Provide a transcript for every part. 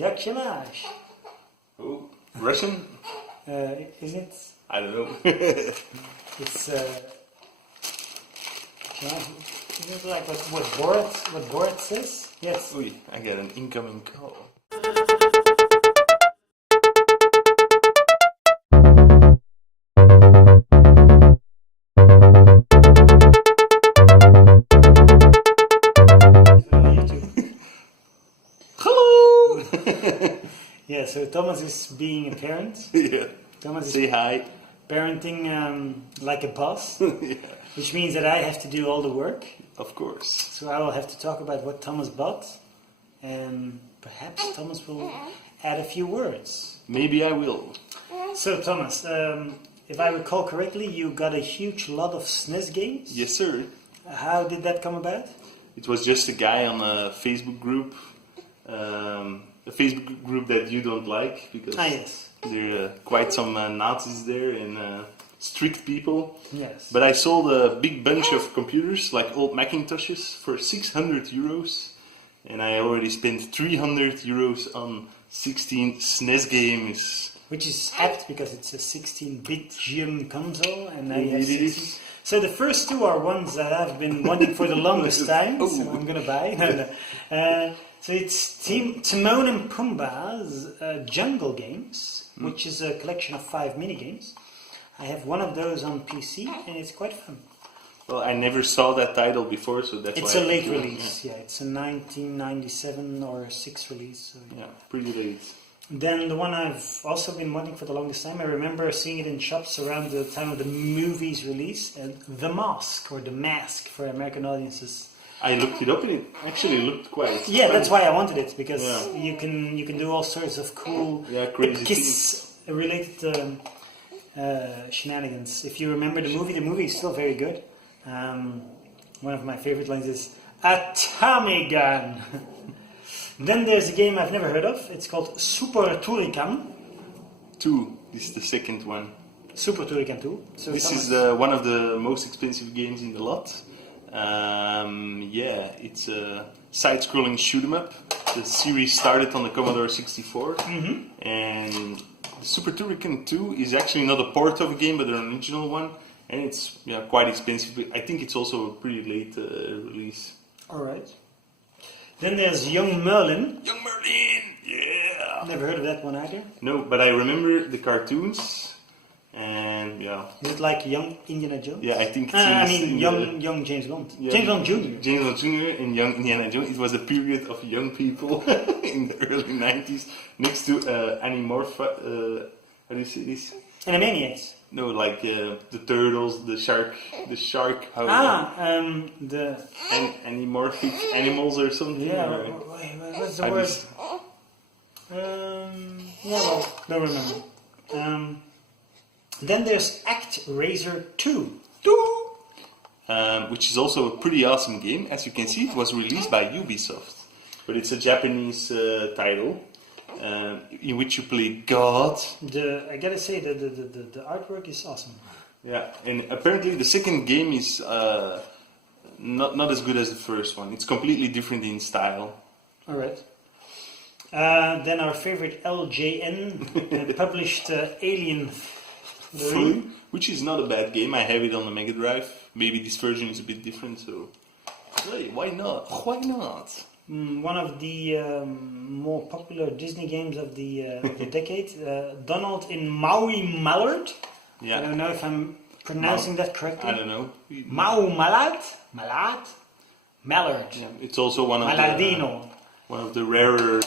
Jak się masz? Oh, Russian? Isn't it? I don't know. It's isn't it like what Borat says? Yes. Oei, I got an incoming call. Hello! Yeah, so Thomas is being a parent. Yeah. Thomas is Say hi. parenting like a boss, Yeah. which means that I have to do all the work. Of course. So I will have to talk about what Thomas bought, and perhaps Thomas will add a few words. Maybe I will. So Thomas, if I recall correctly, you got a huge lot of SNES games. Yes, sir. How did that come about? It was just a guy on a Facebook group. A Facebook group that you don't like because Yes. there are quite some Nazis there and strict people. Yes. But I sold a big bunch of computers, like old Macintoshes, for 600 euros. And I already spent 300 euros on 16 SNES games. Which is apt because it's a 16-Bitgium console, and now you have Indeed it 16. is. So the first two are ones that I've been wanting for the longest time, so Oh. I'm gonna buy. No. So it's Timon and Pumbaa's Jungle Games, which is a collection of 5 minigames. I have one of those on PC, and it's quite fun. Well, I never saw that title before, so that's It's why a I late picked it up. release, yeah. It's a 1997 or 6 release. So Yeah, pretty late. Then the one I've also been wanting for the longest time, I remember seeing it in shops around the time of the movie's release, The Mask, or The Mask for American audiences. I looked it up and it actually looked quite Yeah, fun. that's why I wanted it, because Yeah. you can do all sorts of cool crazy kiss-related shenanigans. If you remember the movie is still very good. One of my favorite lines is, "A Tommy gun!" Then there's a game I've never heard of. It's called Super Turrican. 2. This is the second one. Super Turrican 2. So This Thomas- is one of the most expensive games in the lot. It's a side-scrolling shoot-'em-up. The series started on the Commodore 64, and Super Turrican 2 is actually not a port of a game, but an original one, and it's quite expensive. I think it's also a pretty late release. All right. Then there's Young Merlin. Young Merlin, yeah. Never heard of that one either. No, but I remember the cartoons, and Is it like Young Indiana Jones? I think it's I in mean, the- young James Bond. Yeah. James Bond Jr. James Bond Jr. and young Indiana Jones. It was a period of young people in the early 90s, next to Animorpha. How do you say this? Animaniacs. No, like the turtles, the shark. The... Animorphic animals or something. Yeah, or- what's the I word? just- Don't remember. Then there's ActRaiser 2. which is also a pretty awesome game. As you can see, it was released by Ubisoft, but it's a Japanese title in which you play God. I gotta say, the artwork is awesome. Yeah, and apparently the second game is not as good as the first one. It's completely different in style. All right. Then our favorite LJN published Alien 3. Which is not a bad game. I have it on the Mega Drive. Maybe this version is a bit different, so hey, why not? Why not? One of the more popular Disney games of the decade. Donald in Maui Mallard. Yeah. I don't know if I'm pronouncing that correctly. I don't know. Mau Mallard? Mallard? Mallard. Yeah, it's also one of Mallardino. one of the rarer,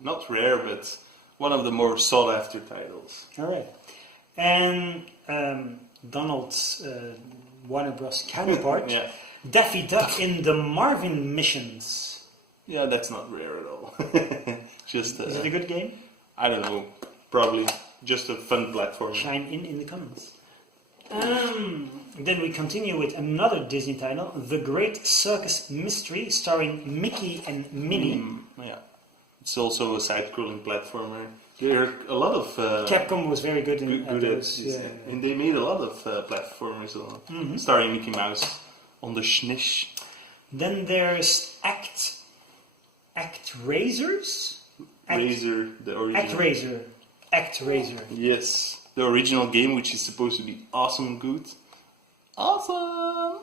not rare, but one of the more sought after titles. All right. And Donald's Warner Bros. Counterpart, Yeah. Daffy Duck in the Marvin Missions. Yeah, that's not rare at all. Just Is it a good game? I don't know, probably just a fun platform. Chime in the comments. Then we continue with another Disney title, The Great Circus Mystery, starring Mickey and Minnie. Yeah, it's also a side-scrolling platformer. There are a lot of Capcom was very good in good at those. this, Yeah. and they made a lot of platformers starring Mickey Mouse on the SNES. Then there's ActRaisers. Razor, the original. ActRaiser. Yes, the original game, which is supposed to be awesome good. Awesome!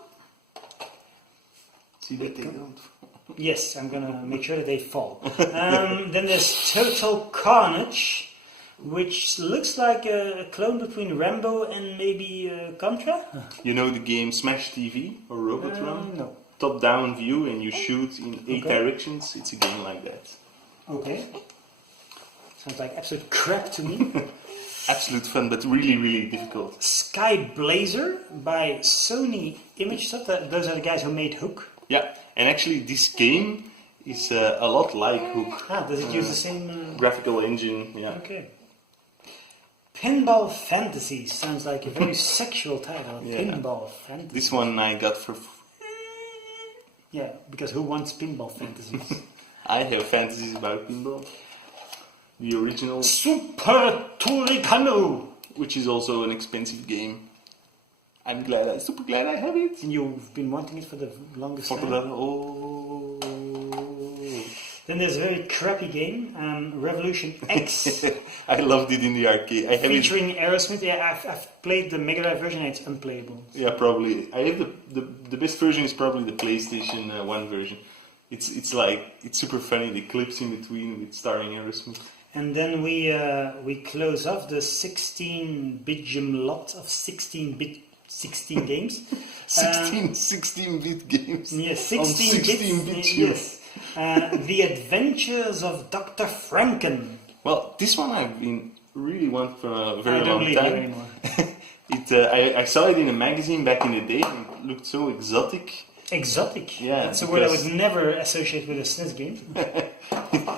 See that they don't. Yes, I'm gonna make sure that they fall. Then there's Total Carnage, which looks like a clone between Rambo and maybe Contra. You know the game Smash TV or Robot Run? No. Top-down view and you shoot in 8 directions. It's a game like that. Okay. Sounds like absolute crap to me. Absolute fun, but really, really difficult. Sky Blazer by Sony Image Stuff. Those are the guys who made Hook. Yeah, and actually this game is a lot like Hook. Does it use the same... graphical engine, yeah. Okay. Pinball Fantasy sounds like a very sexual title. Yeah. Pinball Fantasy. This one I got for... Yeah, because who wants pinball fantasies? I have fantasies about pinball. The original, Super Turricanum! which is also an expensive game. I'm super glad I have it. And you've been wanting it for the longest For time. that, oh. Then there's a very crappy game, Revolution X, I loved it in the arcade. I have featuring Aerosmith. Yeah, I've played the Mega Drive version and it's unplayable. Yeah, probably. I have the best version is probably the PlayStation 1 version. It's super funny. The clips in between with starring Aerosmith. And then we close off the 16Bitgium lot of 16 games. 16-bit games. Yes, on 16 bits. Yes. The Adventures of Dr. Franken. Well, this one I've been really want for a very I don't long believe you time. anymore. I saw it in a magazine back in the day and it looked so exotic. Exotic? Yeah, that's a word I because- would never associate with a SNES game.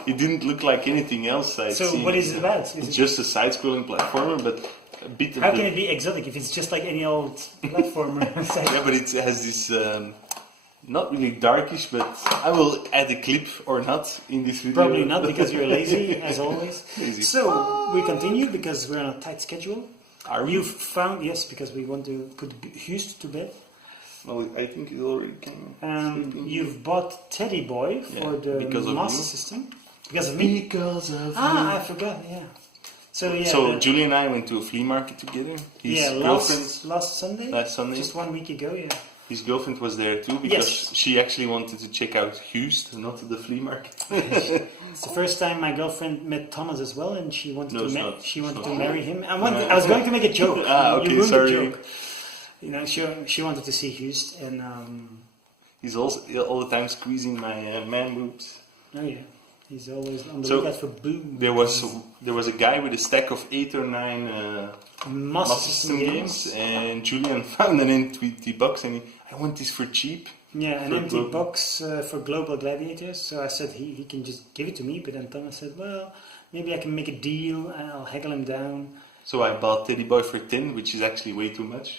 It didn't look like anything else I'd So seen. what is it about? Is It's it, just a side-scrolling platformer, but a bit of how the- can it be exotic if it's just like any old platformer? Yeah, but it has this not really darkish, but I will add a clip or not in this video. Probably not because you're lazy, as always. Lazy. So we continue because we're on a tight schedule. Are we? You've found, yes, because we want to put Hughes to bed. Well, I think it already came. sleeping. You've bought Teddy Boy for Yeah, the because of Master you. System. Because of me? Because of I forgot, yeah. So, yeah. So Julian and I went to a flea market together. His girlfriend, last Sunday? Last Sunday. Just 1 week ago, yeah. his girlfriend was there too because Yes. she actually wanted to check out Houston, not the flea market. It's the first time my girlfriend met Thomas as well, and she wanted No, it's to not. she wanted It's to not. marry him. I was going to make a joke. Okay, you ruined sorry. the joke. You know, she wanted to see Houston, and He's also all the time squeezing my man boobs. oh yeah, he's always on the So, lookout for boom. There was a guy with a stack of 8 or 9 Master System games. and Julian found an empty box and I want this for cheap. Yeah, an For empty Global. box for Global Gladiators. So I said he can just give it to me, but then Thomas said, well, maybe I can make a deal and I'll haggle him down. So I bought Teddy Boy for 10, which is actually way too much.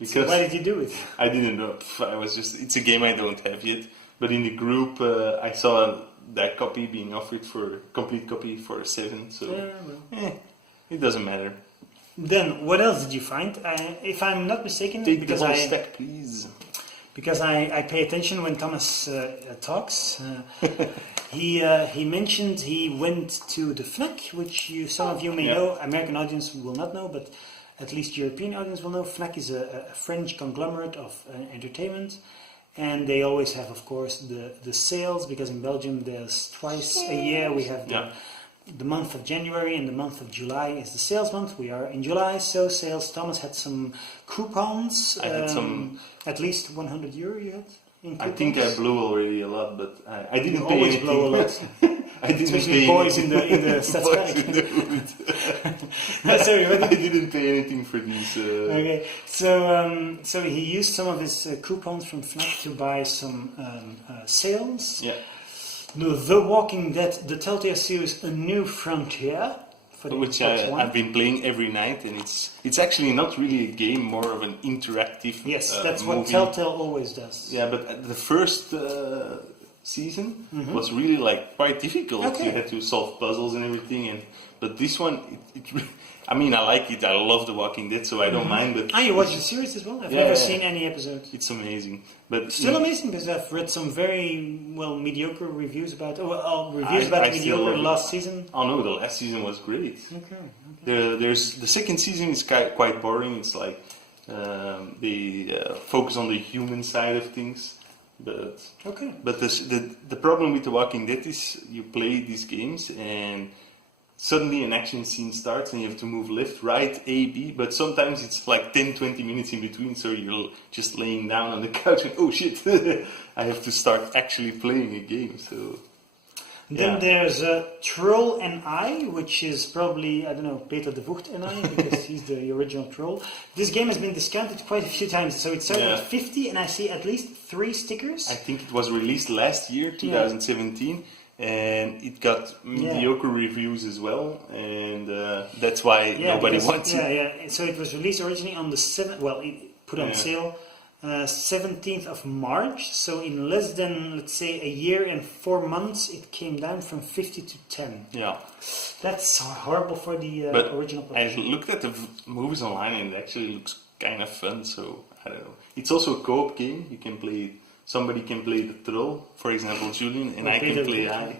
So Because why did you do it? I didn't know. It's a game I don't have yet. But in the group, I saw that copy being offered for complete copy for 7. So Yeah, well. it doesn't matter. Then what else did you find? If I'm not mistaken, Take because the whole stack, please. Because I pay attention when Thomas talks. He mentioned he went to the FNAC, which some of you may know. American audience will not know, but at least European audience will know. FNAC is a French conglomerate of entertainment, and they always have, of course, the sales. Because in Belgium, there's twice a year we have the month of January and the month of July is the sales month. We are in July, so sales. Thomas had some coupons. I had some. At least 100 euro you had in I coupons? think I blew already a lot, but I didn't You pay always anything. blow a lot. I didn't Especially pay boys in anything. the Boys Stadspark. in the hood. Sorry, what I did didn't pay anything for these. Okay, so he used some of his coupons from FNAC to buy some sales. Yeah. The Walking Dead, the Telltale series, A New Frontier, for the Which Xbox One. I've been playing every night, and it's actually not really a game, more of an interactive. Yes, that's what movie. Telltale always does. Yeah, but the first season was really like quite difficult. Okay. You had to solve puzzles and everything, but this one, I mean, I like it. I love The Walking Dead, so I don't mind. But You watched the series as well? I've Yeah, never yeah. seen any episode. it's amazing. But Still amazing because I've read some very mediocre reviews about reviews I about still mediocre love it. last season. Oh no, the last season was great. Okay. There's the second season is quite boring. It's like they focus on the human side of things, but Okay. but the problem with The Walking Dead is you play these games and suddenly an action scene starts and you have to move left, right, A, B, but sometimes it's like 10-20 minutes in between, so you're just laying down on the couch and oh shit, I have to start actually playing a game. So Then there's Troll and I, which is probably, I don't know, Peter de Vocht and I, because he's the original troll. This game has been discounted quite a few times, so it's started at 50, and I see at least 3 stickers. I think it was released last year, 2017, and it got mediocre reviews as well, and that's why nobody wants it. Yeah. So it was released originally on the 7th, it put on sale 17th of March, so in less than, let's say, a year and 4 months, it came down from 50 to 10. Yeah. That's horrible for the But original I publisher. looked at the movies online and it actually looks kind of fun, so I don't know. It's also a co-op game. You can play, somebody can play the troll, for example, Julian, and I can play I.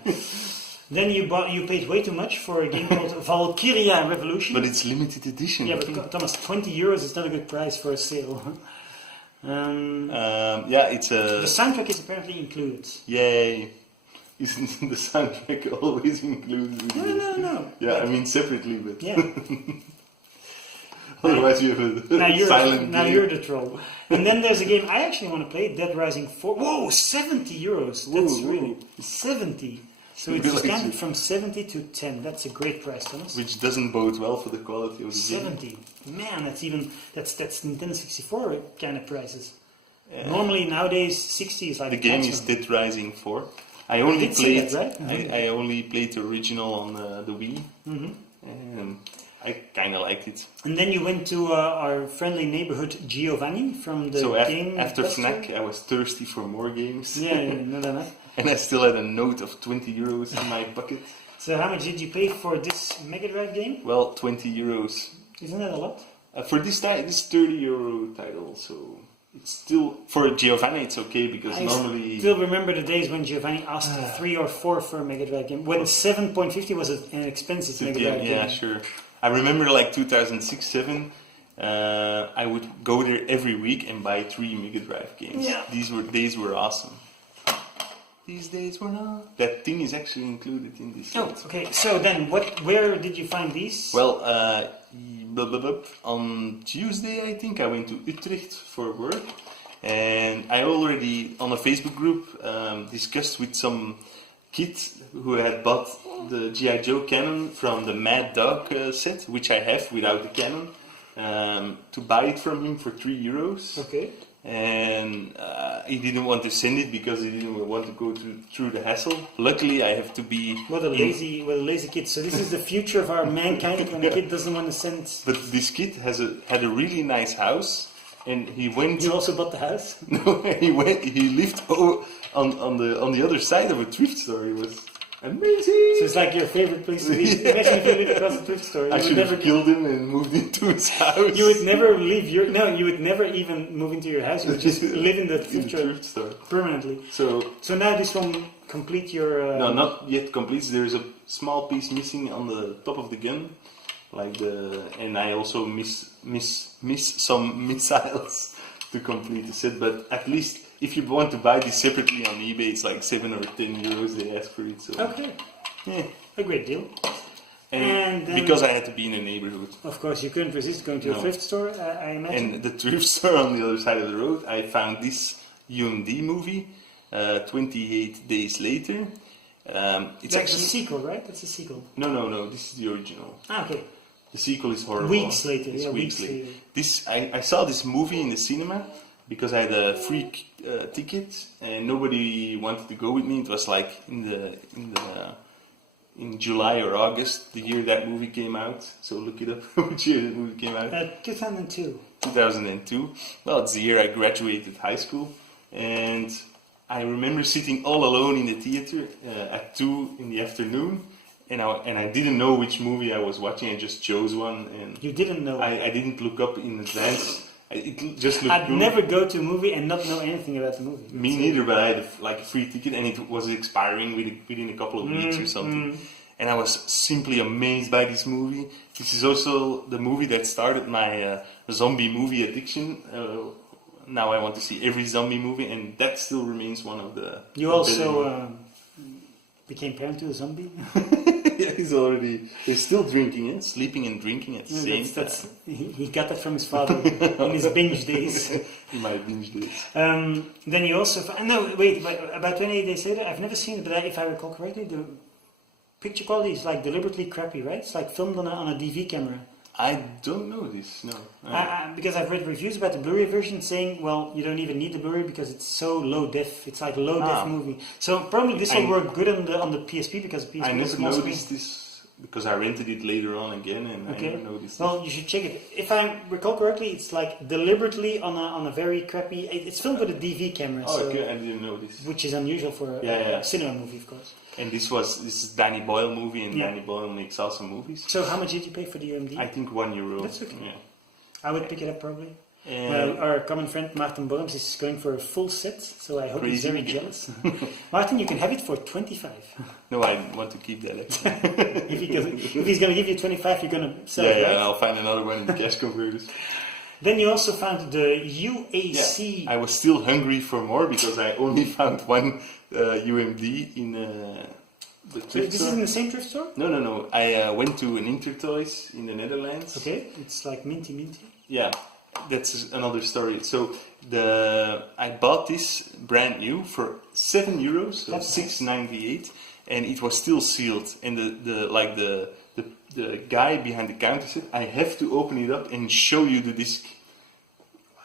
Then you paid way too much for a game called Valkyria Revolution. But it's limited edition. Yeah, but Thomas, €20 is not a good price for a sale. It's a... The soundtrack is apparently included. Yay! Isn't the soundtrack always included? No. Yeah, I mean separately, but... Yeah. Otherwise you have a silent Now game. you're the troll. And then there's a game I actually want to play, Dead Rising 4. Whoa, €70. That's really... 70. So it's discounted from 70 to 10. That's a great price, Thomas. Which doesn't bode well for the quality of the 70. game. Man, that's Nintendo 64 kind of prices. Normally nowadays 60 is like The game is maximum. Dead Rising 4. I only did say played that, right? I only played the original on the Wii. And I kind of liked it. And then you went to our friendly neighborhood Giovanni from the So game. after festival. FNAC, I was thirsty for more games. Yeah, no. And I still had a note of €20 in my pocket. So how much did you pay for this Mega Drive game? Well, €20. Isn't that a lot? For this €30 title, so it's still for Giovanni. It's okay because normally still remember the days when Giovanni asked 3 or 4 for a Mega Drive game. When 7.50 was an expensive Mega Drive game. Yeah, sure. I remember like 2006-07. I would go there every week and buy 3 Mega Drive games. Yeah. These days were awesome. These days were not. That thing is actually included in this. Oh, okay. So then, where did you find these? Well, on Tuesday, I think, I went to Utrecht for work. And I already, on a Facebook group, discussed with some kid who had bought the G.I. Joe cannon from the Mad Dog set, which I have without the cannon, to buy it from him for €3. Okay. And he didn't want to send it because he didn't want to go through the hassle. Luckily, I have to be... What a lazy kid. So this is the future of our mankind when a kid doesn't want to send... But this kid had a really nice house, and he went... You also bought the house? No, he lived on the other side of a thrift store. It was amazing. So it's like your favorite place to live. Imagine if you lived across a thrift store. I should have killed him and moved into his house. You would never leave your... No, you would never even move into your house. You would just live in the thrift store permanently. So now this will complete your... No, not yet complete. There is a small piece missing on the top of the gun. And I also miss some missiles to complete the set. But at least if you want to buy this separately on eBay, it's like €7 or €10 they ask for it. So okay, yeah, a great deal. And because I had to be in a neighborhood. Of course, you couldn't resist going to a thrift store, I imagine. And the thrift store on the other side of the road, I found this UMD movie, 28 Days Later. It's That's a sequel, right? That's a sequel. No, this is the original. Okay. The sequel is horrible. Weeks later. Weeks later. I saw this movie in the cinema because I had a free ticket and nobody wanted to go with me. It was like in July or August, the year that movie came out. So look it up, which year the movie came out. 2002. 2002. Well, it's the year I graduated high school, and I remember sitting all alone in the theater at 2 in the afternoon, and I didn't know which movie I was watching. I just chose one, and You didn't know. I didn't look up in advance. It just looked I'd cool. never go to a movie and not know anything about the movie. Me neither, but I had a free ticket, and it was expiring within a couple of weeks or something. And I was simply amazed by this movie. This is also the movie that started my zombie movie addiction. Now I want to see every zombie movie, and that still remains one of the... You also became parent to a zombie? Yeah, he's still drinking, sleeping and drinking at the same time. He got that from his father in his binge days. In my binge days. Then you also... No, wait, about 28 days later, I've never seen it, but if I recall correctly, the picture quality is like deliberately crappy, right? It's like filmed on a DV camera. I don't know this, no. Because I've read reviews about the Blu-ray version saying, well, you don't even need the Blu-ray because it's so low def. It's like a low def movie. So probably this will work good on the PSP because PSP I is never small noticed screen. this because I rented it later on again, and Okay. I never noticed. Well, you should check it. If I recall correctly, it's like deliberately on a very crappy. It's filmed with a DV camera. Oh, so, okay, I didn't know this. which is unusual for a cinema movie, of course. And this is Danny Boyle movie, and Yeah. Danny Boyle makes awesome movies. So how much did you pay for the UMD? I think €1. That's okay. Yeah. I would pick it up probably. And Our common friend Martin Borms is going for a full set, so I hope he's Crazy. very jealous. Martin, you can have it for 25. no, I want to keep that. If he's going to give you 25, you're going to sell Yeah, it, right? and I'll find another one in the cash converters. Then you also found the UAC. I was still hungry for more because I only found one UMD in the thrift This is store. in the same thrift store? No. I went to an Intertoys in the Netherlands. Okay, it's like minty. Yeah, that's another story. So I bought this brand new for €7, so That's $6.98, and it was still sealed. And the guy behind the counter said, "I have to open it up and show you the disc."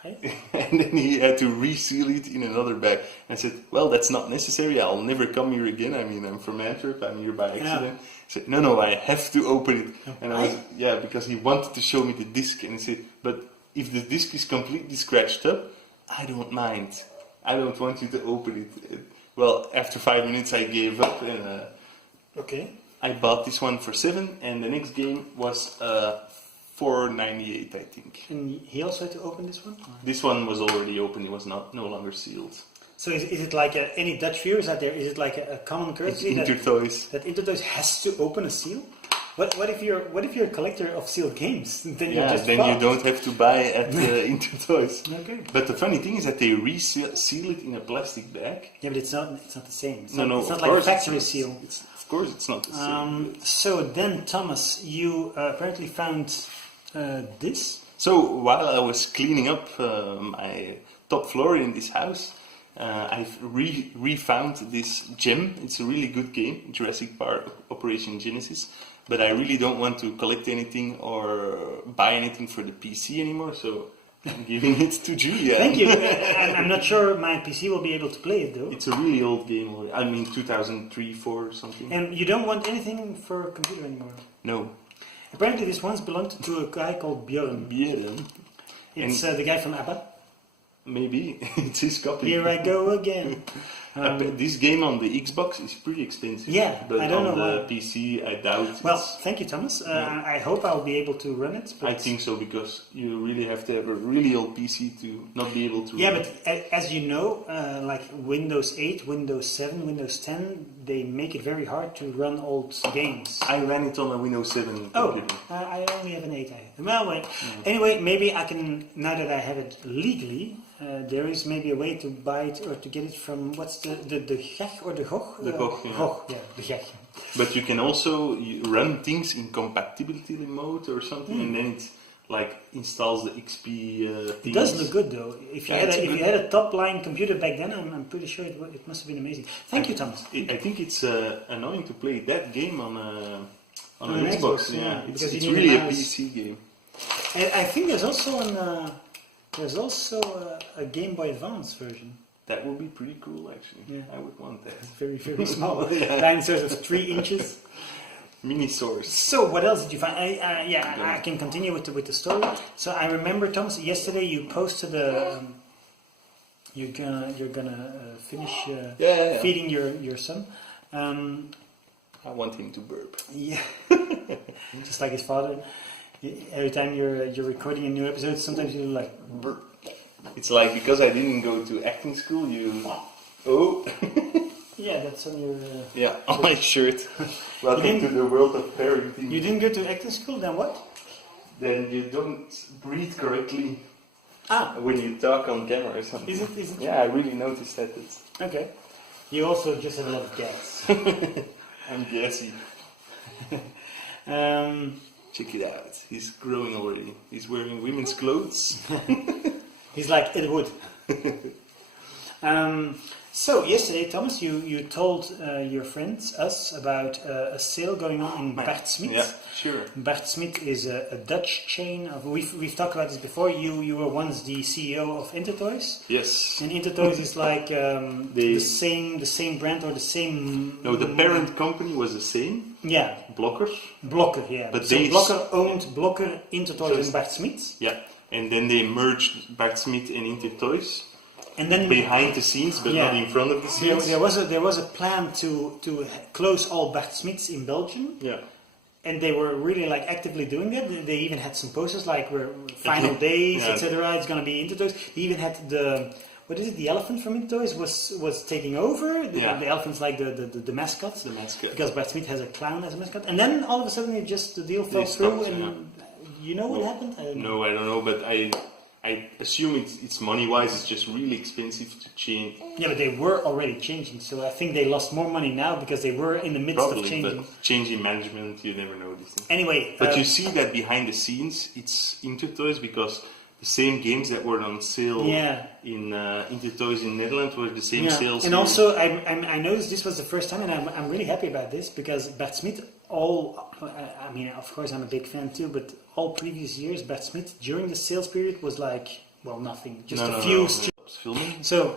Why? And then he had to reseal it in another bag. I said, "Well, that's not necessary. I'll never come here again. I mean, I'm from Antwerp. I'm here by accident." He said, "No, I have to open it." And I was, because he wanted to show me the disc. And he said, "But if the disc is completely scratched up, I don't mind. I don't want you to open it." Well, after 5 minutes, I gave up, and Okay. I bought this one for $7. And the next game was $4.98, I think. And he also had to open this one? This one was already open. It was no longer sealed. So is it like any Dutch viewers out there? Is it like a common courtesy Intertoys. that Intertoys has to open a seal? What if you're a collector of sealed games? Then you're just then fucked. you don't have to buy at Intertoys. Okay. But the funny thing is that they seal it in a plastic bag. Yeah, but it's not the same. It's No, not, it's not of like a course factory it's- seal. Of course, it's not the same. So then, Thomas, you apparently found this. So while I was cleaning up my top floor in this house, I've refound this gem. It's a really good game, Jurassic Park Operation Genesis. But I really don't want to collect anything or buy anything for the PC anymore, so I'm giving it to Julia. Thank you. I'm not sure my PC will be able to play it though. It's a really old game. I mean, 2003, 4 or something. And you don't want anything for a computer anymore. No. Apparently, this once belonged to a guy called Björn. Björn. It's the guy from ABBA. Maybe it's his copy. Here I go again. This game on the Xbox is pretty expensive. Yeah, but I don't on know the PC, I doubt. Well, thank you, Thomas. I hope I'll be able to run it. But I think so, because you really have to have a really old PC to not be able to. Yeah, run but as you know, like Windows 8, Windows 7, Windows 10, they make it very hard to run old games. I ran it on a Windows 7 Oh, computer. I only have an 8. Well, wait. Anyway, maybe I can, now that I have it legally, there is maybe a way to buy it or to get it from, what's the Gech or the Goch? The Goch, yeah. Goch, yeah, the Gech. But you can also run things in compatibility mode or something, and then it like installs the XP things. It does look good though. If you, Yeah, if you had a top-line computer back then, I'm pretty sure it must have been amazing. Thank you, Thomas. I think it's annoying to play that game on an an Xbox. Xbox, Yeah, because it's you need really a a mouse. PC game. And I think there's also a Game Boy Advance version. That would be pretty cool, actually. Yeah. I would want that. Very, very small. Dinosaurs of 3 inches. Mini source. So what else did you find? I can continue with the story. So I remember, Thomas, yesterday you posted you're gonna finish Yeah. feeding your son. I want him to burp. Yeah, just like his father. Every time you're recording a new episode, sometimes you're like burp. It's like because I didn't go to acting school, Oh. Yeah, that's on your. Yeah, on my shirt. Welcome to the world of parenting. You didn't go to acting school, then what? Then you don't breathe correctly when you talk on camera or something. Is it? Yeah, I really noticed that. Okay. You also just have a lot of gas. I'm gassy. Check it out. He's growing already. He's wearing women's clothes. He's like Ed Wood. So yesterday, Thomas, you told your friends, us, about a sale going on in Bert Smit. Yeah, sure. Bert Smit is a Dutch chain of. We've talked about this before. You were once the CEO of Intertoys. Yes. And Intertoys is like the same brand or the same. No, the parent company was the same. Yeah. Blokker. Blokker, yeah. But so Blokker owned Blokker, Intertoys, and Bert Smit. Yeah, and then they merged Bert Smit and Intertoys. And then behind the scenes, but not in front of the scenes. There was a plan to close all Bert Smits in Belgium. Yeah. And they were really like actively doing that. They even had some posters like final days, etc. It's gonna be Intertoys. They even had the elephant from Intertoys was taking over. The elephant's like the mascot. The mascot. Because Bert Smit has a clown as a mascot. And then all of a sudden the deal fell through and you know what happened? I don't know, but I assume it's money-wise, it's just really expensive to change. Yeah, but they were already changing, so I think they lost more money now because they were in the midst of changing. But changing management, you never know these things. Anyway. But you see that behind the scenes, it's Intertoys because the same games that were on sale in Intertoys in Netherlands were the same sales. And also, I noticed this was the first time, and I'm really happy about this because Bert Smit, I mean, of course I'm a big fan too, but all previous years, Bert Smit during the sales period was like, well, nothing, just a few. Filming. So,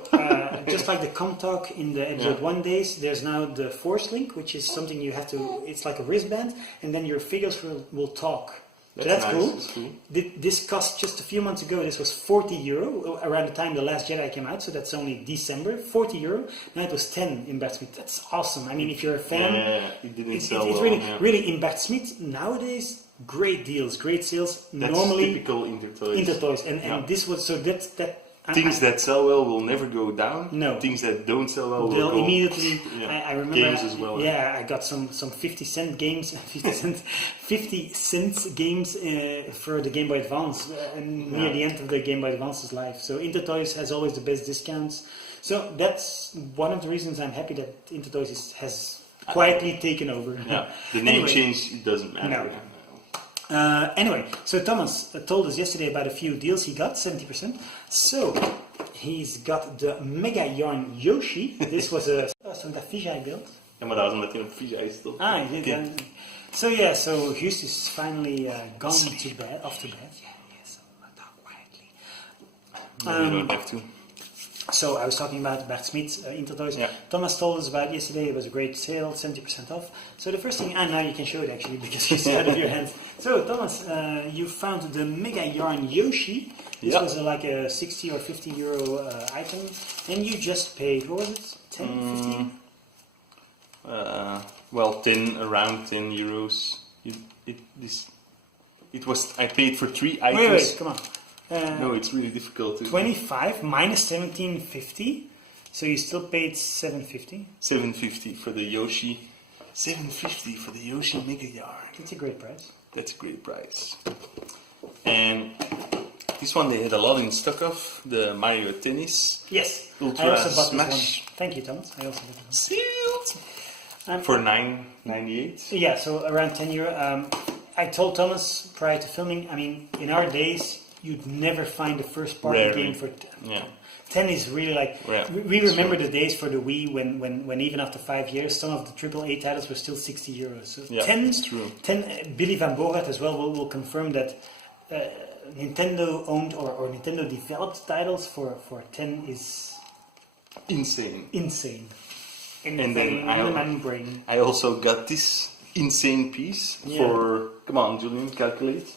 just like the Comtalk in the episode 1 days, there's now the Force Link, which is something you have to, it's like a wristband, and then your figures will talk. That's nice. cool. That's cool. This cost just a few months ago. This was €40 around the time The Last Jedi came out, so that's only December. €40. Now it was 10 in Bert Smit. That's awesome. I mean, if you're a fan, it didn't sell it's well. really in Bert Smit nowadays. Great deals, great sales. That's normally typical Intertoys. Intertoys, and this was so that. Things that sell well will never go down. No. Things that don't sell well they'll will go immediately. I remember games as well. Yeah, I got some 50-cent games, 50 cents games for the Game Boy Advance near the end of the Game Boy Advance's life. So Intertoys has always the best discounts. So that's one of the reasons I'm happy that Intertoys has quietly taken over. Yeah, the name change, it doesn't matter. No. Anyway, so Thomas told us yesterday about a few deals he got, 70%. So, he's got the Mega Yarn Yoshi. This was zo'n Fiji build. Ja, maar dat was omdat hij op Fiji is, toch? So Hughes is finally gone to bed, off to bed. Yes, I'll talk quietly. No, you don't have to. So I was talking about Bert Smit, Intertoys. Yeah. Thomas told us about yesterday. It was a great sale, 70% off. So the first thing, now you can show it actually because it's out of your hands. So Thomas, you found the Mega Yarn Yoshi. This was like a 60 or 50 euro item, and you just paid, what was it, 10, 15? Well, around 10 euros. I paid for 3 items. Wait, come on. No, it's really difficult. 25 minus 17.50, so you still paid 7.50. 7.50 for the Yoshi. 7.50 for the Yoshi Mega Yarn. That's a great price. That's a great price. And this one they had a lot in stock of, the Mario Tennis. Yes, Ultra I also bought Smash. This one. Thank you, Thomas. I also bought this one. For $9.98. Yeah, so around 10 euro. I told Thomas prior to filming, I mean, in our days, you'd never find a first party game for 10 is really like we remember the days for the Wii when even after 5 years some of the AAA titles were still 60 euros. So 10 Billy Van Bogart as well will confirm that Nintendo owned or Nintendo developed titles for 10 is insane. And then I also got this insane piece for, come on Julian, calculate.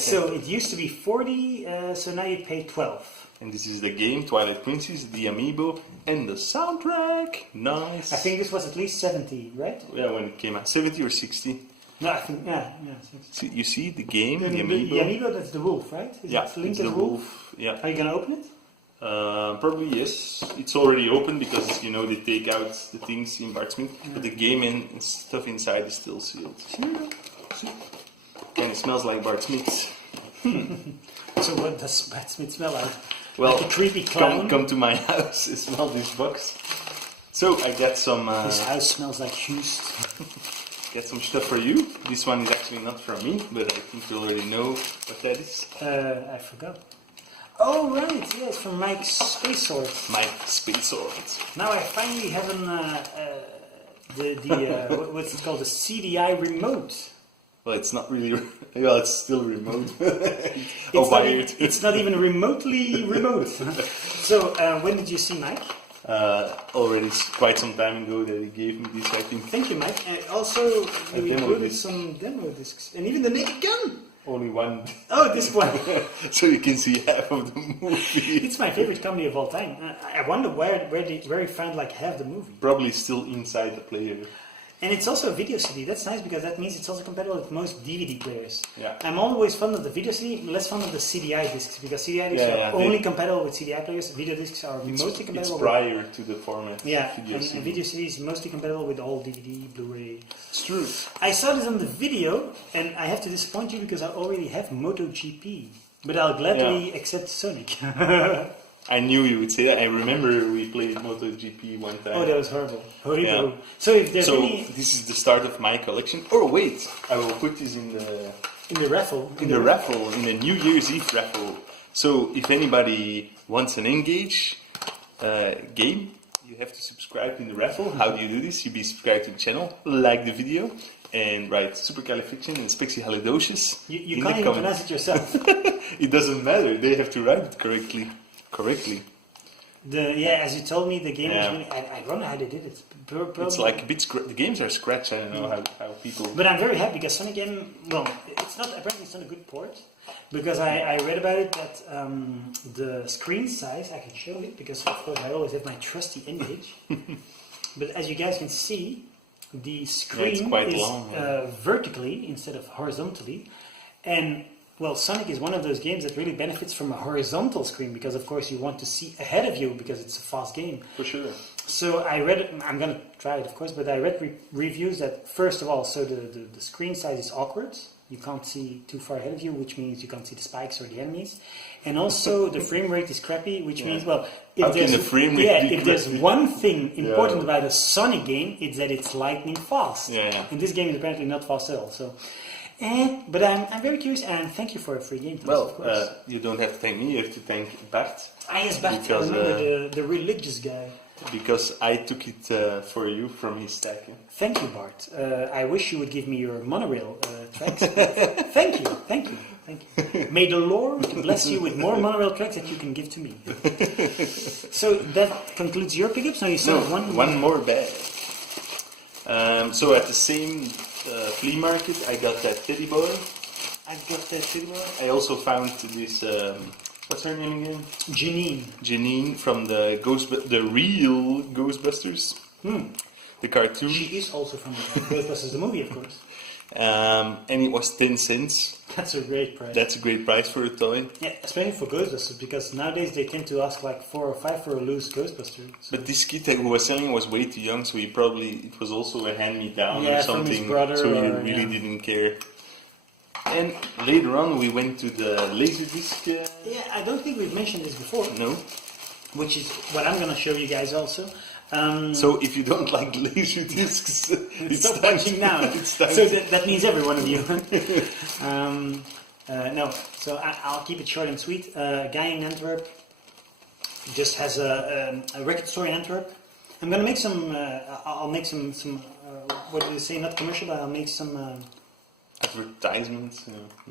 So it used to be 40, so now you pay 12. And this is the game, Twilight Princess, the amiibo, and the soundtrack. Nice. I think this was at least 70, right? Yeah, when it came out, 70 or 60. No, I think, yeah. You see the game, the The amiibo. amiibo, that's the wolf, right? Is Yeah, it linked it's as the wolf. Yeah. Are you gonna open it? Probably yes. It's already open because they take out the things in Bart Smith, but the game and stuff inside is still sealed. See? Kind of smells like Bart Smith's. So what does Bart Smith smell like? Well, like a creepy clown. come to my house and smell this box. So I got some. His house smells like juice. Got some stuff for you. This one is actually not from me, but I think you already know what that is. I forgot. Oh right, yes, from Mike's Space Sword. Mike's Space Sword. Now I finally have what's it called, the CDI remote. Well, it's not really. Well, it's still remote. It's not even remotely remote. So when did you see Mike? Already quite some time ago that he gave me this, I think. Thank you, Mike. And also, you included some demo discs, and even the naked gun. Only one. Oh, this one. So you can see half of the movie. It's my favorite comedy of all time. I wonder where he found like half the movie. Probably still inside the player. And it's also a video CD. That's nice because that means it's also compatible with most DVD players. Yeah. I'm always fond of the video CD, less fond of the CDI discs because CDI discs are only compatible with CDI players. Video discs are mostly compatible. It's prior to the format. Yeah, and video CD is mostly compatible with all DVD, Blu-ray. It's true. I saw this on the video, and I have to disappoint you because I already have MotoGP, but I'll gladly accept Sonic. I knew you would say that. I remember we played MotoGP one time. Oh, that was horrible. Yeah. So if there's this is the start of my collection. Oh wait, I will put this in the raffle. In the raffle, in the New Year's Eve raffle. So if anybody wants an Engage game, you have to subscribe in the raffle. How do you do this? You be subscribed to the channel, like the video, and write supercalifragilistic and spexihalidocious. You can't even pronounce it yourself. It doesn't matter. They have to write it correctly. As you told me, the game is really, I don't know how they did it. It's like a bit the games are scratched. I don't know how people. But I'm very happy because Sonic game. Well, apparently it's not a good port because I read about it that the screen size, I can show it because of course I always have my trusty Engage. But as you guys can see, the screen is long, vertically instead of horizontally, and well, Sonic is one of those games that really benefits from a horizontal screen because, of course, you want to see ahead of you because it's a fast game. For sure. So I read, I'm going to try it, of course, but I read reviews that, first of all, so the screen size is awkward. You can't see too far ahead of you, which means you can't see the spikes or the enemies. And also, the frame rate is crappy, which means, well, if there's one thing important about a Sonic game, it's that it's lightning fast. Yeah. And this game is apparently not fast at all. So. But I'm very curious, and thank you for a free game. Well, you don't have to thank me, you have to thank Bart. Yes, Bart, I remember the religious guy. Because I took it for you from his stack. Yeah? Thank you, Bart. I wish you would give me your monorail tracks. Thank you. May the Lord bless you with more monorail tracks that you can give to me. So that concludes your pickups. Now you still have one more bag. So at the same flea market, I got that teddy boy. I also found this. What's her name again? Janine from the real Ghostbusters. The cartoon. She is also from Ghostbusters, the movie, of course. And it was 10 cents. That's a great price. That's a great price for a toy. Yeah, especially for Ghostbusters, because nowadays they tend to ask like 4 or 5 for a loose Ghostbuster. So. But this kid who was selling was way too young, so it was also a hand-me-down or something. From his brother, so he really didn't care. And later on we went to the laserdisc. Yeah, I don't think we've mentioned this before. No. Which is what I'm going to show you guys also. So if you don't like laser discs, stop watching now. So that means every one of you. No, so I'll keep it short and sweet. A guy in Antwerp just has a record store in Antwerp. I'm gonna make some. I'll make some. What do you say? Not commercial, but I'll make some. Advertisements.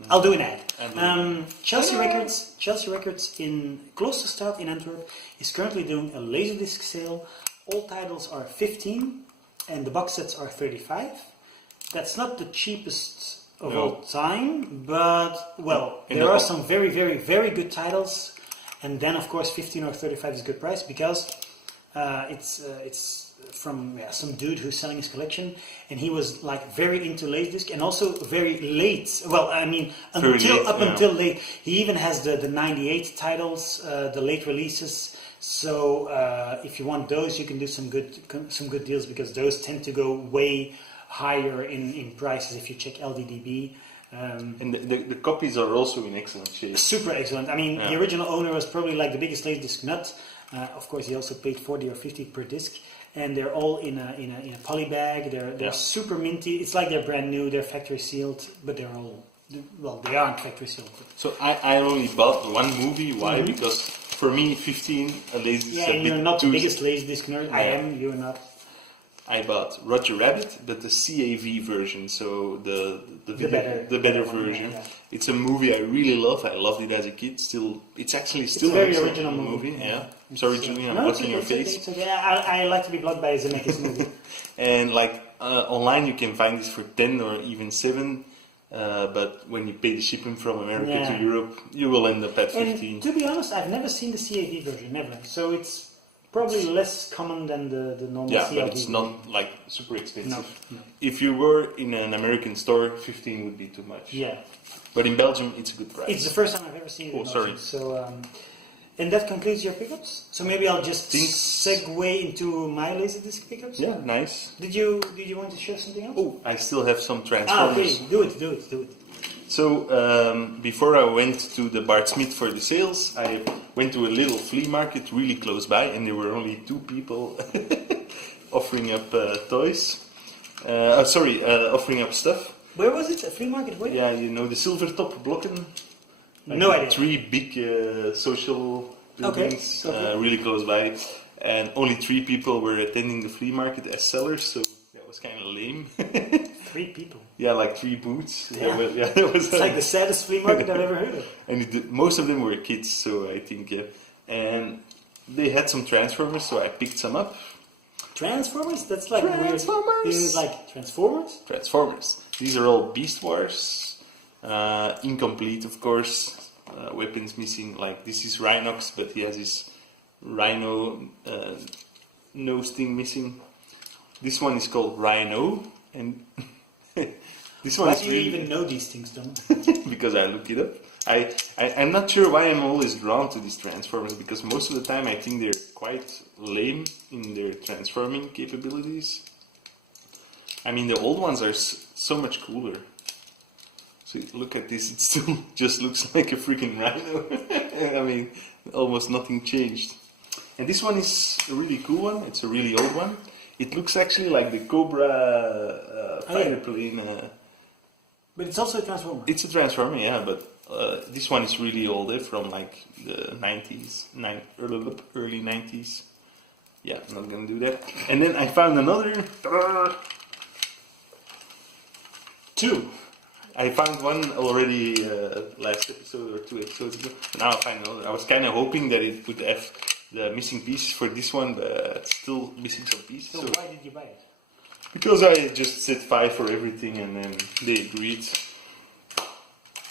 I'll do an ad. Chelsea Records in Kloosterstraat in Antwerp is currently doing a laserdisc sale. All titles are 15 and the box sets are 35. That's not the cheapest of all time, but well, there are some very, very, very good titles. And then, of course, 15 or 35 is a good price because it's from some dude who's selling his collection, and he was like very into laserdisc and also very late. Well, I mean, until late. He even has the 98 titles, the late releases. So if you want those, you can do some good deals because those tend to go way higher in prices if you check LDDB. And the copies are also in excellent shape. Super excellent. I mean, the original owner was probably like the biggest laserdisc nut. Of course, he also paid 40 or 50 per disc, and they're all in a poly bag. They're super minty. It's like they're brand new. They're factory sealed, but they're all they aren't factory sealed. So I only bought one movie. Why? Because for me, 15 a laserdisc. Yeah, and you're not the biggest laserdisc nerd. I am. You're not. I bought Roger Rabbit, but the CAV version, so the better version. Yeah. It's a movie I really love. I loved it as a kid. It's actually still a very an original movie. Yeah. Sorry, Julian, I'm blocking your face. It's okay. I like to be blocked by a Zemeckis movie. And like online, you can find this for 10 or even 7. But when you pay the shipping from America to Europe, you will end up at 15. And to be honest, I've never seen the CAV version, never. So it's probably less common than the normal CAV. Yeah, but it's not like super expensive. No. If you were in an American store, 15 would be too much. Yeah. But in Belgium, it's a good price. It's the first time I've ever seen it in Belgium. So, and that concludes your pickups. So maybe I'll just segue into my Laserdisc pickups. Yeah, nice. Did you want to show something else? Oh, I still have some Transformers. Okay, do it. So, before I went to the Bart Smith for the sales, I went to a little flea market really close by, and there were only 2 people offering up toys. Offering up stuff. Where was it? A flea market? Where? Yeah, you know the Silvertop Blokken? Like no idea. 3 big social buildings really close by, and only 3 people were attending the flea market as sellers, so that was kind of lame. 3 people? Yeah, like 3 booths. Yeah. That was it's like the saddest flea market I've ever heard of. And most of them were kids, so I think, and they had some Transformers, so I picked some up. Transformers? That's like Transformers? Weird. This is like Transformers? Transformers. These are all Beast Wars. Incomplete, of course. Weapons missing. Like, this is Rhinox, but he has his Rhino nose thing missing. This one is called Rhino, and this one Why is do you really... even know these things, Tom? Because I look it up. I'm not sure why I'm always drawn to these Transformers, because most of the time I think they're quite lame in their transforming capabilities. I mean, the old ones are so much cooler. So look at this, it still just looks like a freaking rhino. I mean, almost nothing changed. And this one is a really cool one, it's a really old one. It looks actually like the Cobra fighter plane. But it's also a Transformer. It's a Transformer, yeah, but this one is really old, from like the 90s, early 90s. Yeah, I'm not gonna do that. And then I found another... 2. I found one already last episode or 2 episodes ago. Now I find another. I was kind of hoping that it would have the missing pieces for this one, but it's still missing some pieces. So why did you buy it? Because I just said 5 for everything and then they agreed.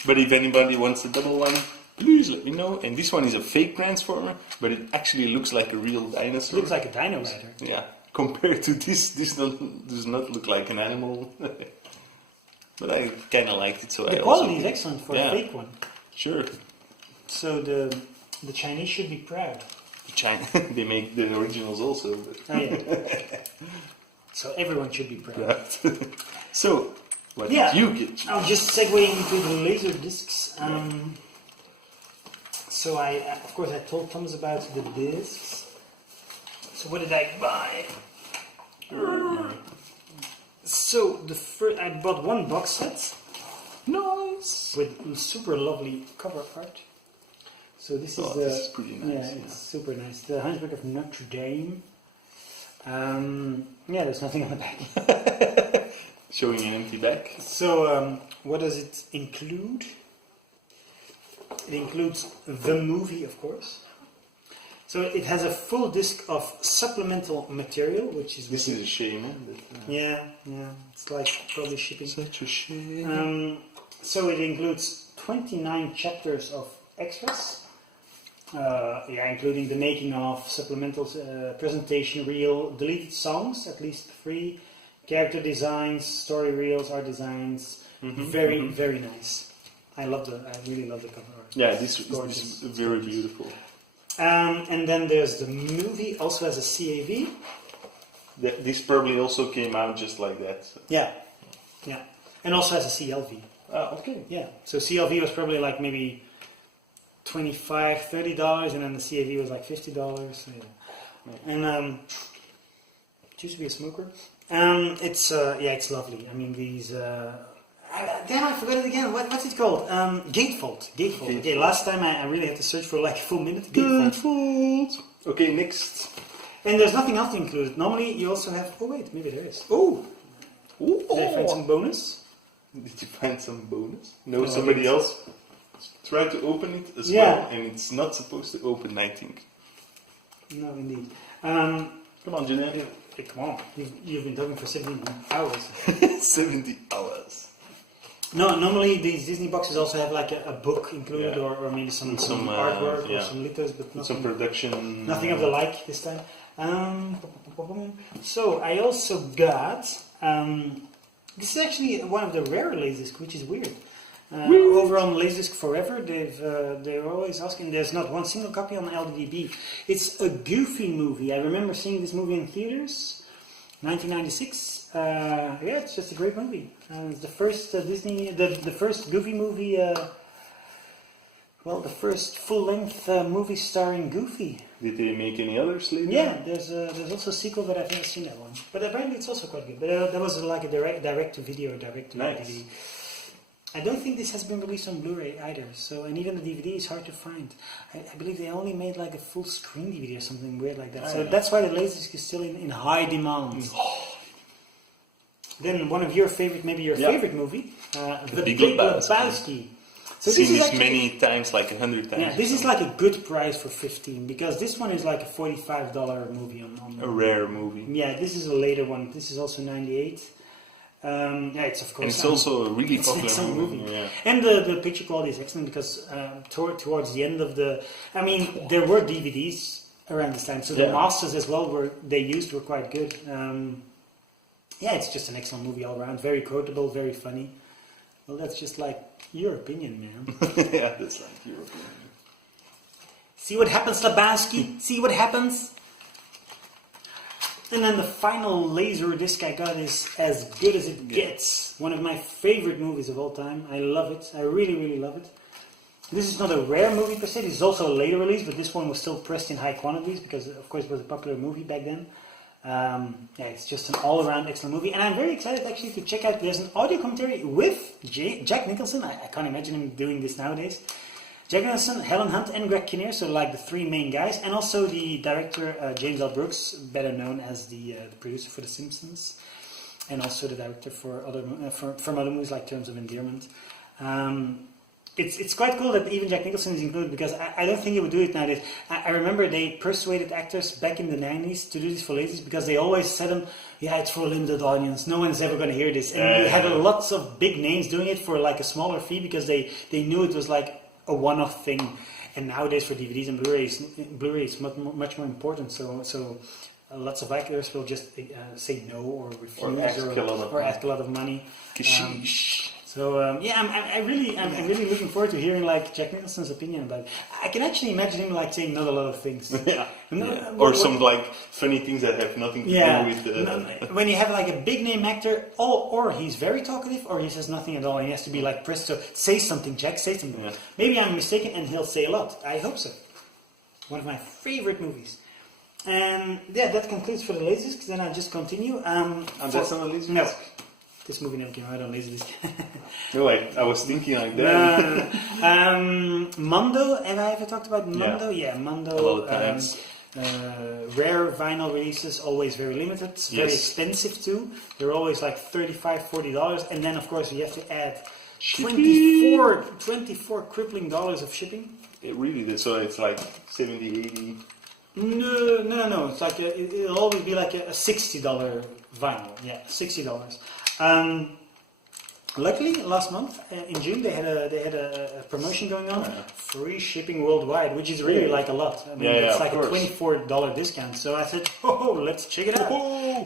But if anybody wants a double one, please let me know. And this one is a fake Transformer, but it actually looks like a real dinosaur. It looks like a Dino Rider. Yeah, compared to this does not look like an animal. But I kind of liked it, so the quality is excellent for a fake one. Sure. So the Chinese should be proud. They make the originals also. But. Oh yeah. So everyone should be proud. So, what did you get? I'll just segue into the laser discs. So of course I told Thomas about the discs. So what did I buy? So I bought 1 box set. Nice. With super lovely cover art. So this is pretty nice. Yeah, it's super nice. The Hunchback of Notre Dame. There's nothing on the back. Showing an empty back. So, what does it include? It includes the movie, of course. So it has a full disc of supplemental material, which is... This is a shame, Yeah, it's like probably shipping. Such a shame. So it includes 29 chapters of extras. including the making of, supplemental presentation reel, deleted songs, at least 3, character designs, story reels, art designs. Very, very nice. I really love the cover art. Yeah, this is gorgeous. very beautiful. And then there's the movie, also has a CAV. This probably also came out just like that. Yeah, and also has a CLV. Okay. Yeah, so CLV was probably like maybe $25, $30, and then the CAV was like $50. So yeah. And it used to be a smoker. It's lovely. I mean, these. Damn, I forgot it again. What's it called? Gatefold. Okay, last time I really had to search for like a full minute. Gatefold. Okay, next. And there's nothing else included. Normally, you also have. Oh wait, maybe there is. Oh. Did I find some bonus? Did you find some bonus? No, somebody else tried to open it as well, and it's not supposed to open, I think. No, indeed. Come on, Julian. Hey, come on. You've been talking for 70 hours. 70 hours. No, normally these Disney boxes also have like a book included, or maybe some artwork or some litters, but nothing, some production. Nothing of the like this time. So I also got. This is actually one of the rare laserdiscs, which is weird. Over on Laserdisc Forever, they're always asking. There's not one single copy on LDDB. It's a Goofy movie. I remember seeing this movie in theaters, 1996. It's just a great movie. It's the first Disney, the first Goofy movie. The first full-length movie starring Goofy. Did they make any others later? Yeah, there's also a sequel, but I've never seen that one. But apparently it's also quite good. But that was like a direct-to-video or direct-to-DVD. I don't think this has been released on Blu-ray either. So, and even the DVD is hard to find. I believe they only made like a full-screen DVD or something weird like that. So that's why the Laserdisc is still in high demand. Then one of your favorite, maybe your favorite movie, The Big Lebowski. So seen this many times, like 100 times. Yeah, this is like a good price for $15, because this one is like a $45 movie on a rare movie. Yeah, this is a later one. This is also 98. It's of course. And it's also a really popular movie. Yeah. And the picture quality is excellent, because towards the end of there were DVDs around this time, so the masters as well were quite good. It's just an excellent movie all around. Very quotable, very funny. Well, that's just like your opinion, man. Yeah, that's like your opinion. See what happens, Lebowski? See what happens? And then the final laser disc I got is As Good As It Gets. One of my favorite movies of all time. I love it. I really, really love it. This is not a rare movie per se. This is also a later release, but this one was still pressed in high quantities because, of course, it was a popular movie back then. It's just an all-around excellent movie, and I'm very excited actually to check out. There's an audio commentary with Jack Nicholson. I can't imagine him doing this nowadays. Jack Nicholson, Helen Hunt, and Greg Kinnear, so like the 3 main guys, and also the director James L. Brooks, better known as the producer for The Simpsons, and also the director for from other movies like Terms of Endearment. It's quite cool that even Jack Nicholson is included, because I don't think he would do it nowadays. I remember they persuaded actors back in the 90s to do this for lasers, because they always said them, it's for a limited audience, no one's ever going to hear this. And you had lots of big names doing it for like a smaller fee, because they knew it was like a one-off thing. And nowadays for DVDs and Blu-ray is much more important. So lots of actors will just say no or refuse or ask a lot of money. So I'm really looking forward to hearing like Jack Nicholson's opinion about it. I can actually imagine him like saying not a lot of things. Or some like funny things that have nothing to do with. When you have like a big name actor, or he's very talkative, or he says nothing at all, and he has to be like pressed to say something. Jack, say something. Yeah. Maybe I'm mistaken, and he'll say a lot. I hope so. One of my favorite movies. And that concludes for the Laserdisc. Then I'll just continue. That's on the Laserdisc? No. This movie never came out on Laserdisc. No, I was thinking like that. Mondo, have I ever talked about Mondo? Yeah, Mondo. A lot of times. Rare vinyl releases, always very limited, very expensive too. They're always like $35, $40, and then of course you have to add 24 crippling dollars of shipping. It really did. So it's like 70, 80. No. It's like it'll always be like a $60 vinyl. Yeah, $60. Luckily, last month in June they had a promotion going on, free shipping worldwide, which is really like a lot. I mean, it's like a $24 discount. So I said, "Oh, let's check it out."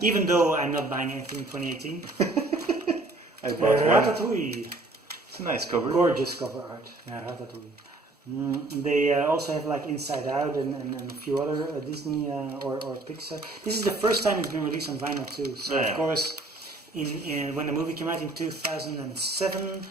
Even though I'm not buying anything in 2018. I bought Ratatouille. It's a nice cover. Gorgeous cover art. Yeah, Ratatouille. They also have like Inside Out and a few other Disney or Pixar. This is the first time it's been released on vinyl too. So of course. When the movie came out in 2007,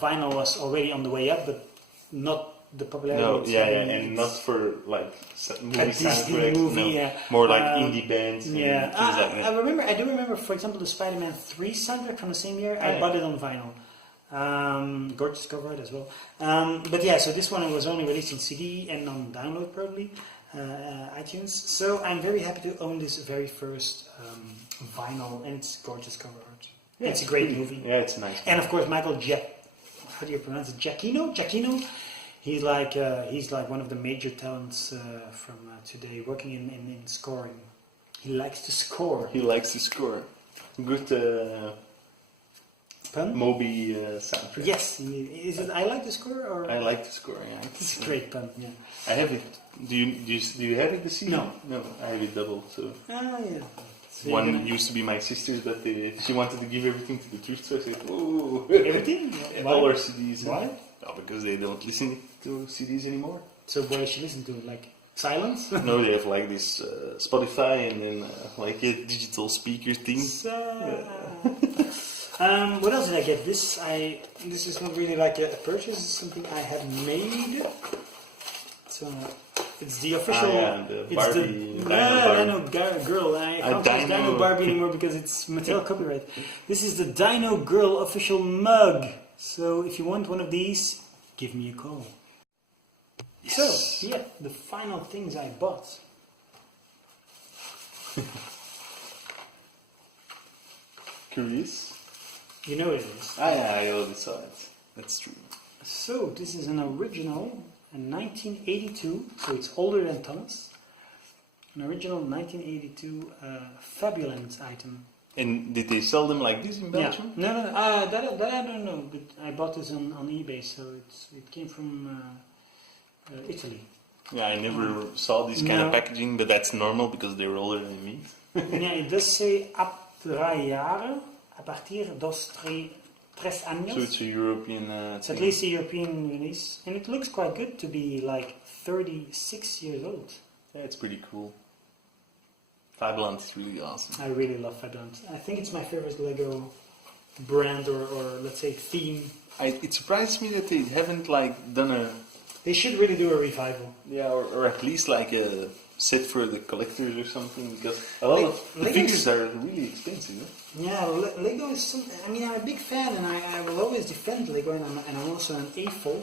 vinyl was already on the way up, but not the popularity. And not for like movie soundtracks. More like indie bands. Yeah, I do remember, for example, the Spider-Man 3 soundtrack from the same year. I bought it on vinyl. Gorgeous cover art as well. But yeah, so this one was only released in CD and on download probably. iTunes. So I'm very happy to own this very first vinyl, and it's gorgeous cover art. Yeah, it's a great movie. Yeah, it's nice. And of course, how do you pronounce it? Giacchino. He's like one of the major talents from today, working in scoring. He likes to score. Good. Pun? Moby soundtrack. Yes, is it? I like to score, or I like to score. Yeah, it's a great pun. Yeah, I have it. Do you have it this season? No, I have it double. So yeah. So one used to be my sister's, but she wanted to give everything to the thrift store. So I said, "Whoa, everything? All our CDs." Why? Oh, because they don't listen to CDs anymore. So what does she listen to? Like silence? No, they have like this Spotify and then like a digital speaker thing. What else did I get? This is not really like a purchase. It's something I have made. So it's the official. The Barbie. Dino Girl. I can't use Dino Barbie anymore because it's Mattel copyright. This is the Dino Girl official mug. So if you want one of these, give me a call. Yes. So yeah, the final things I bought. Curious? You know what it is. I already saw it. That's true. So this is an original, a 1982, so it's older than Thomas. An original 1982 Fabuland item. And did they sell them like this in Belgium? Yeah. No, that I don't know, but I bought this on eBay, so it came from Italy. Yeah, I never saw this kind of packaging, but that's normal because they're older than me. Yeah, it does say up 3 jaar, a partir dos 3 años. So it's a European it's at least a European release, and it looks quite good to be like 36 years old. Yeah, it's pretty cool. Fabuland is really awesome. I really love Fabuland. I think it's my favorite Lego brand or let's say theme. It surprises me that they haven't like done a... They should really do a revival. Yeah, or at least like a set for the collectors or something, because a lot of the figures are really expensive. Eh? Yeah, Lego is something... I mean, I'm a big fan and I will always defend Lego, and I'm also an AFOL.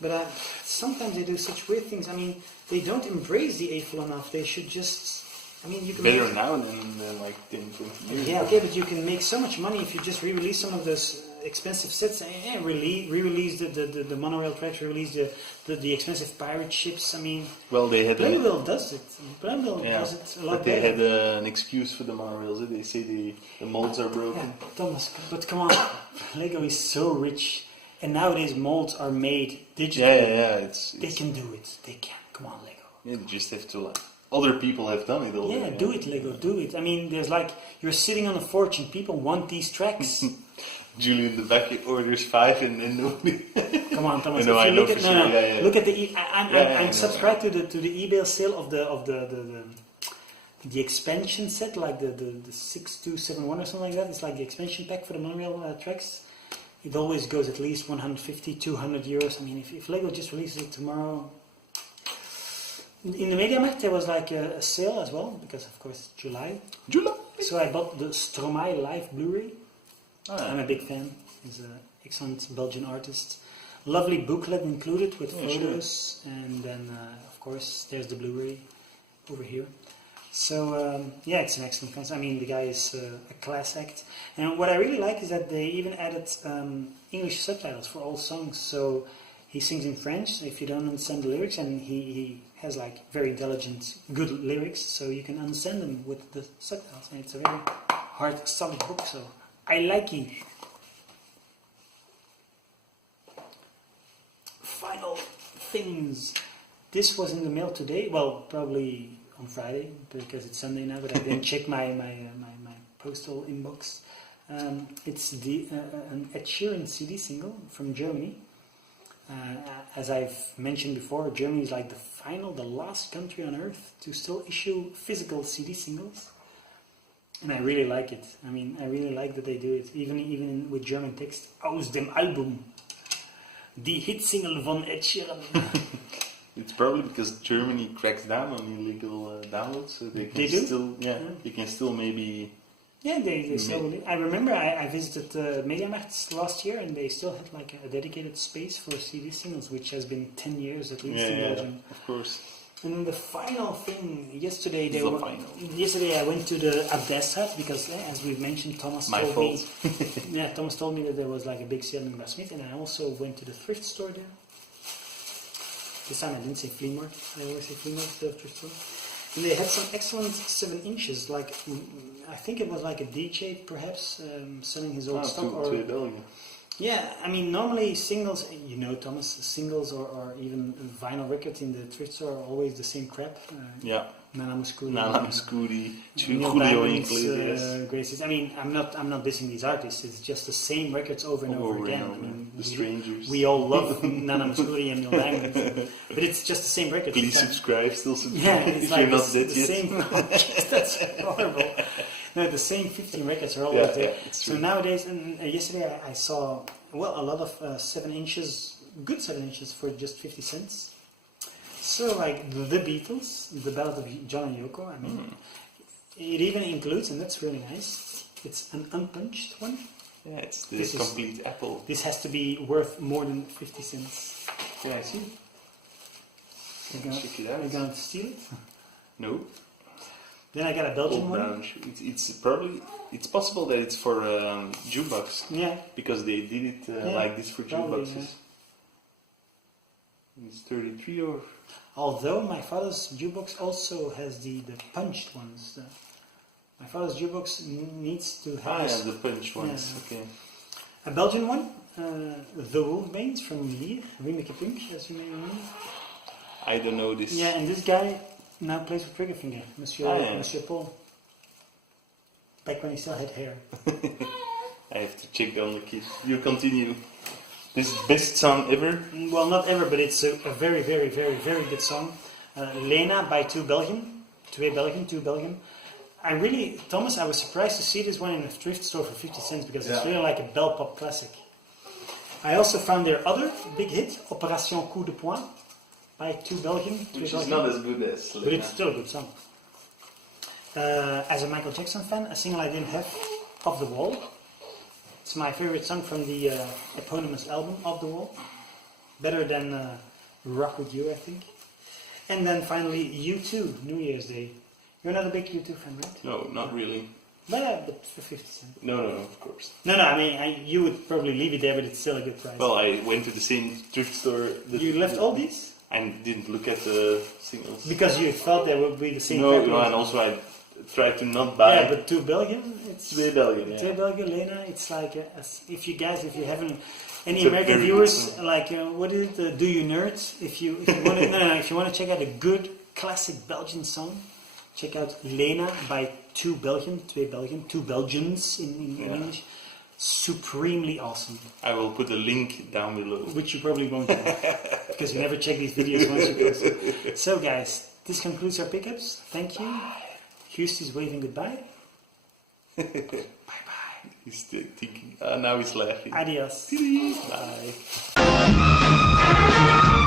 But sometimes they do such weird things. I mean, they don't embrace the AFOL enough. They should just... I mean, you can better now than like 10, 20 years ago. Okay, but you can make so much money if you just re-release some of those expensive sets. Re-release the monorail tracks, re-release the expensive pirate ships. I mean, well, they had Playmobil does it. Playmobil does it a lot but they better. had an excuse for the monorails. They say the molds are broken. Yeah, Thomas, but come on, Lego is so rich, and nowadays molds are made digitally. Yeah. They can do it. They can. Come on, Lego. Yeah, you just have to other people have done it already. Yeah, do it, Lego, do it. I mean, there's like, you're sitting on a fortune, people want these tracks. Julian the back orders 5 and then nobody. Come on, Thomas. No, I know for sure. Yeah. Look at the. I'm subscribed to the eBay sale of the expansion set, like the 6271 or something like that. It's like the expansion pack for the monorail tracks. It always goes at least 150, 200 euros. I mean, if Lego just releases it tomorrow. In the MediaMarkt there was like a sale as well, because of course it's July. So I bought the Stromae live Blu-ray. I'm a big fan. He's an excellent Belgian artist. Lovely booklet included with photos, and then of course there's the Blu-ray over here. So it's an excellent concept. I mean, the guy is a class act, and what I really like is that they even added English subtitles for all songs. So he sings in French, so if you don't understand the lyrics, and he has like very intelligent, good lyrics, so you can understand them with the subtitles. And it's a very hard, solid book, so I like it. things. This was in the mail today. Well, probably on Friday because it's Sunday now, but I didn't check my postal inbox. It's an Ed Sheeran CD single from Germany. As I've mentioned before, Germany is like the last country on earth to still issue physical CD singles. And I really like it. I mean, I really like that they do it, even with German text. Aus dem Album, die Hitsingle von Ed Sheeran. It's probably because Germany cracks down on illegal downloads, so they can still, you can still maybe. Yeah, they still. I remember I visited MediaMarkt last year, and they still had like a dedicated space for CD singles, which has been 10 years at least in Belgium. Of course. And then the final thing, yesterday I went to the Abdesstraat because, as we've mentioned, Thomas told me that there was like a big sale in Basmit, and I also went to the thrift store there. This time I didn't say flea market. I always say flea market instead of thrift store. And they had some excellent 7 inches, like I think it was like a DJ perhaps selling his old stock. Yeah, I mean, normally singles, you know, Thomas, singles or even vinyl records in the thrift store are always the same crap. Nana Mouskouri, Julio Iglesias. I mean, I'm not dissing these artists. It's just the same records over and over again. I mean, the Strangers. We all love Nana Mouskouri and Neil Diamond, but it's just the same records. Please subscribe, still subscribe. Yeah, it's if like you're not the dead yet. same. That's horrible. No, the same 15 records are always there. So nowadays, and yesterday I saw a lot of 7 inches, good 7 inches for just 50 cents. So like the Beatles, the Ballad of John and Yoko. I mean, it even includes, and that's really nice. It's an unpunched one. Yeah, it's the complete Apple. This has to be worth more than 50 cents. Yeah, I see. Check it out. Are you going to steal it? No. Then I got a Belgian one. It's possible that it's for jukebox. Yeah. Because they did it like this for jukeboxes. Yeah. It's 33 or. Although my father's jukebox also has the punched ones. My father's jukebox needs to have. The punched ones. Yeah. Okay. A Belgian one, the Wolfbanes from Lier, Riemeke Punk, as you may remember. I don't know this. Yeah, and this guy now plays with Triggerfinger, Monsieur Paul. Back when he still had hair. I have to check down the kid. You continue. This is best song ever? Well, not ever, but it's a very, very, very, very good song. Lena by Two Belgian. Thomas, I was surprised to see this one in a thrift store for 50 cents because it's really like a bell pop classic. I also found their other big hit, Opération Coup de Poing, by Two Belgian. Which is not as good as Lena. But it's still a good song. As a Michael Jackson fan, a single I didn't have, Off the Wall. It's my favorite song from the eponymous album, Off the Wall. Better than Rock With You, I think. And then finally, U2, New Year's Day. You're not a big U2 fan, right? No, not really. But for 50 cents. No, of course. No, I mean, you would probably leave it there, but it's still a good price. Well, I went to the same thrift store. You left all these? I didn't look at the singles. Because you thought they would be the same price? No, and also I tried to not buy. Yeah, but Two Belgian, it's... Two Belgian, yeah. Two Belgian, Lena, it's like, if you haven't... Any American viewers, like, what is it, Do You Nerds? If you want to check out a good classic Belgian song, check out Lena by Two Belgians in English. Supremely awesome. I will put a link down below. Which you probably won't do, because you never check these videos once you post it. So guys, this concludes our pickups. Thank you. Hugh's waving goodbye. Bye-bye. He's still thinking. Now he's laughing. Adios. Bye.